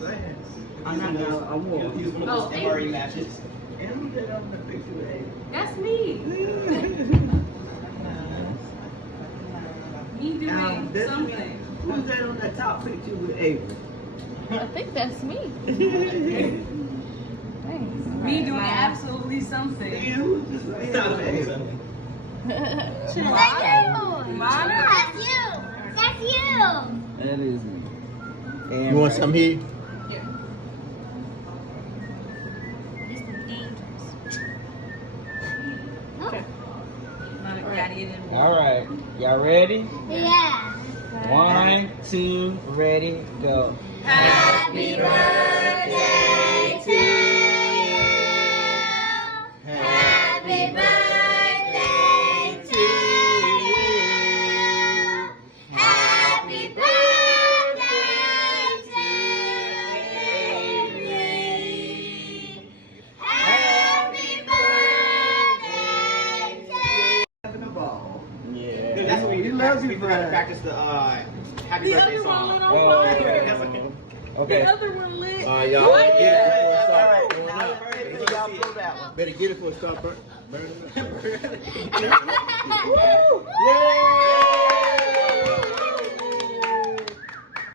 saying. I'm not gonna. I won't. He's one of those MRE matches. And who did on the picture with Avery? That's me. Me doing something. Who's that on that top picture with Avery? I think that's me. Thanks. Me doing absolutely something. Yeah, who's this right here? That's you. Mama? That's you. That's you. That is me. You want some here? This is dangerous. All right. Y'all ready? Yeah. 1, 2, ready, go. Happy birthday to you. Happy birthday to you. Happy birthday to Avery. Happy birthday to Having a ball. Yeah. That's what we did. We forgot to practice the happy The birthday other one song. lit on Oh, fire. Okay. The other one lit. Y'all All right, now y'all blow that one. better get it before it start burning. Woo! Yay!